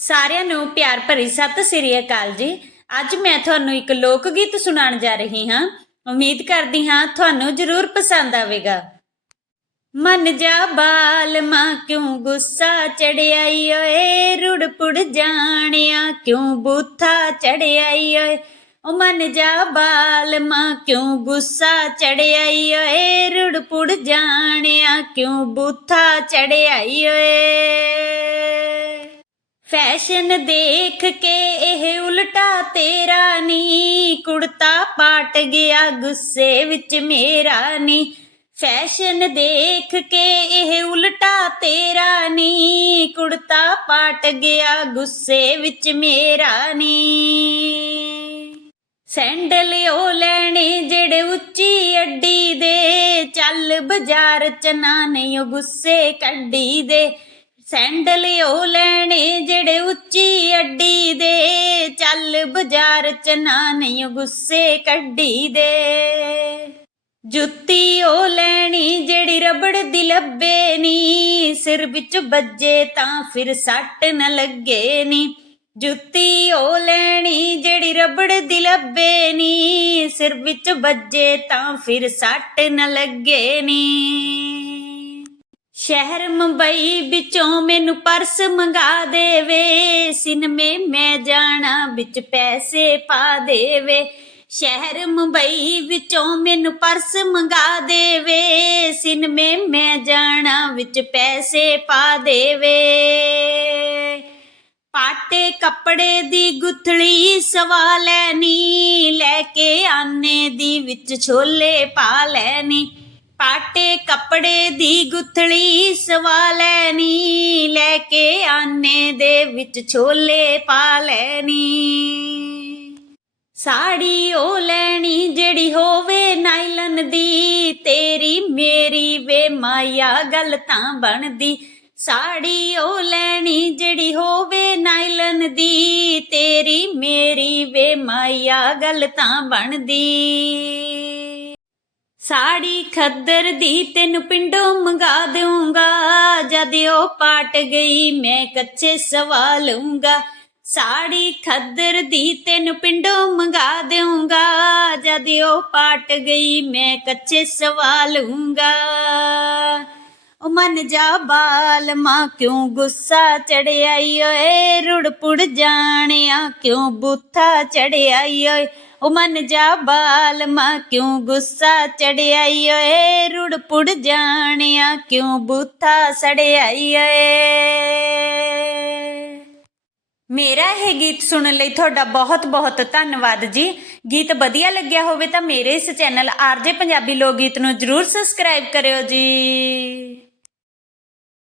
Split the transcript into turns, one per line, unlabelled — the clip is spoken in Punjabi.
ਸਾਰਿਆਂ ਨੂੰ ਪਿਆਰ ਭਰੀ ਸਤਿ ਸ੍ਰੀ ਅਕਾਲ ਜੀ। ਅੱਜ ਮੈਂ ਤੁਹਾਨੂੰ ਇੱਕ ਲੋਕ ਗੀਤ ਸੁਣਾਉਣ ਜਾ ਰਹੀ ਹਾਂ। ਉਮੀਦ ਕਰਦੀ ਹਾਂ ਤੁਹਾਨੂੰ ਜ਼ਰੂਰ ਪਸੰਦ ਆਵੇਗਾ। ਮਨ ਜਾ ਬਾਲ ਮਾਂ ਕਿਉਂ ਗੁੱਸਾ ਚੜਿਆਈ ਓਏ? ਰੁੜ ਪੁੜ ਜਾਣਿਆ ਕਿਉਂ ਬੂਥਾ ਚੜਿਆਈ ਓਏ? ਓ ਮਨ ਜਾ ਬਾਲ ਮਾਂ ਕਿਉਂ ਗੁੱਸਾ ਚੜਿਆਈ ਓਏ? ਰੁੜ ਪੁੜ ਜਾਣਿਆ ਕਿਉਂ ਬੂਥਾ ਚੜਿਆਈ ਓਏ? ਫੈਸ਼ਨ ਦੇਖ ਕੇ ਇਹ ਉਲਟਾ ਤੇਰਾ ਨੀ। ਕੁੜਤਾ ਪਾਟ ਗਿਆ ਗੁੱਸੇ ਵਿੱਚ ਮੇਰਾ ਨੀ। ਫੈਸ਼ਨ ਦੇਖ ਕੇ ਇਹ ਉਲਟਾ ਤੇਰਾ ਨੀ। ਕੁੜਤਾ ਪਾਟ ਗਿਆ ਗੁੱਸੇ ਵਿੱਚ ਮੇਰਾ ਨੀ। ਸੈਂਡਲ ਉਹ ਲੈਣੇ ਜਿਹੜੇ ਉੱਚੀ ਅੱਡੀ ਦੇ। ਚੱਲ ਬਾਜ਼ਾਰ ਚ ਨਾ ਨਹੀਂ ਉਹ ਗੁੱਸੇ ਕੱਢੀ ਦੇ। ਸੈਂਡਲ ਉਹ ਲੈਣੇ ਜਿਹੜੇ ਉੱਚੀ ਅੱਡੀ ਦੇ। ਚੱਲ ਬਾਜ਼ਾਰ ਚ ਨਾ ਨਹੀਂ ਗੁੱਸੇ ਕੱਢੀ ਦੇ। ਜੁੱਤੀ ਉਹ ਲੈਣੀ ਜਿਹੜੀ ਰਬੜ ਦੀ ਲੱਭੇ ਨੀ। ਸਿਰ ਵਿੱਚ ਵੱਜੇ ਤਾਂ ਫਿਰ ਸੱਟ ਨਾ ਲੱਗੇ ਨੀ। ਜੁੱਤੀ ਉਹ ਲੈਣੀ ਜਿਹੜੀ ਰਬੜ ਦੀ ਲੱਭੇ ਨੀ। ਸਿਰ ਵਿੱਚ ਵੱਜੇ ਤਾਂ ਫਿਰ ਸੱਟ ਨਾ ਲੱਗੇ ਨੀ। ਸ਼ਹਿਰ ਮੁੰਬਈ ਵਿੱਚੋਂ ਮੈਨੂੰ ਪਰਸ ਮੰਗਾ ਦੇਵੇ। ਸਿਨਮੇ ਮੈਂ ਜਾਣਾ ਵਿੱਚ ਪੈਸੇ ਪਾ ਦੇਵੇ। ਸ਼ਹਿਰ ਮੁੰਬਈ ਵਿੱਚੋਂ ਮੈਨੂੰ ਪਰਸ ਮੰਗਾ ਦੇਵੇ। ਸਿਨਮੇ ਮੈਂ ਜਾਣਾ ਵਿੱਚ ਪੈਸੇ ਪਾ ਦੇਵੇ। ਪਾਟੇ ਕੱਪੜੇ ਦੀ ਗੁੱਥੜੀ ਸਵਾ ਲੈਣੀ, ਲੈ ਕੇ ਆਨੇ ਦੀ ਵਿੱਚ ਛੋਲੇ ਪਾ ਲੈਣੀ। ਪਾਟੇ ਕੱਪੜੇ ਦੀ ਗੁੱਥੜੀ ਸਵਾ ਲੈਣੀ ਲੈ ਕੇ ਆਨੇ ਦੇ ਵਿੱਚ ਛੋਲੇ ਪਾ ਲੈਣੀ ਸਾੜੀ ਉਹ ਲੈਣੀ ਜਿਹੜੀ ਹੋਵੇ ਨਾਈਲਨ ਦੀ, ਤੇਰੀ ਮੇਰੀ ਵੇ ਮਾਇਆ ਗੱਲ ਤਾਂ ਬਣਦੀ। ਸਾੜੀ ਉਹ ਲੈਣੀ ਜਿਹੜੀ ਹੋਵੇ ਨਾਈਲਨ ਦੀ, ਤੇਰੀ ਮੇਰੀ ਵੇ ਮਾਇਆ ਗੱਲ ਤਾਂ ਬਣਦੀ। ਸਾੜੀ ਖੱਦਰ ਦੀ ਤੈਨੂੰ ਪਿੰਡੋਂ ਮੰਗਾ ਦੇਵਾਂਗਾ ਜਦ ਉਹ ਪਾਟ ਗਈ, ਮੈਂ ਕੱਚੇ ਸਵਾ ਲਊਂਗਾ। ਸਾੜੀ ਖੱਦਰ ਦੀ ਤੈਨੂੰ ਪਿੰਡੋਂ ਮੰਗਾ ਦੇਵਾਂਗਾ ਜਦ ਉਹ ਪਾਟ ਗਈ, ਮੈਂ ਕੱਚੇ ਸਵਾ ਲਊਂਗਾ। ਉਹ ਮਨ ਜਾ ਬਾਲ, ਮਾਂ ਕਿਉਂ ਗੁੱਸਾ ਚੜਿਆਈ ਓਏ? ਰੁੜ ਪੁੜ ਜਾਣਿਆ ਕਿਉਂ ਬੁੱਥਾ ਚੜਿਆਈ ਓਏ? ਉਹ ਮਨ ਜਾ ਬਾਲ ਮਾਂ, ਕਿਉਂ ਗੁੱਸਾ ਚੜਿਆਈ ਓਏ? ਰੁੜ ਪੁੜ ਜਾਣਿਆ, ਕਿਉਂ ਬੁੱਥਾ ਸੜਿਆਈ ਓਏ? ਮੇਰਾ ਇਹ ਗੀਤ ਸੁਣਨ ਲਈ ਤੁਹਾਡਾ ਬਹੁਤ ਬਹੁਤ ਧੰਨਵਾਦ ਜੀ। ਗੀਤ ਵਧੀਆ ਲੱਗਿਆ ਹੋਵੇ ਤਾਂ ਮੇਰੇ ਇਸ ਚੈਨਲ ਆਰਜੇ ਪੰਜਾਬੀ ਲੋਕ ਗੀਤ ਨੂੰ ਜਰੂਰ ਸਬਸਕ੍ਰਾਈਬ ਕਰਿਓ ਜੀ।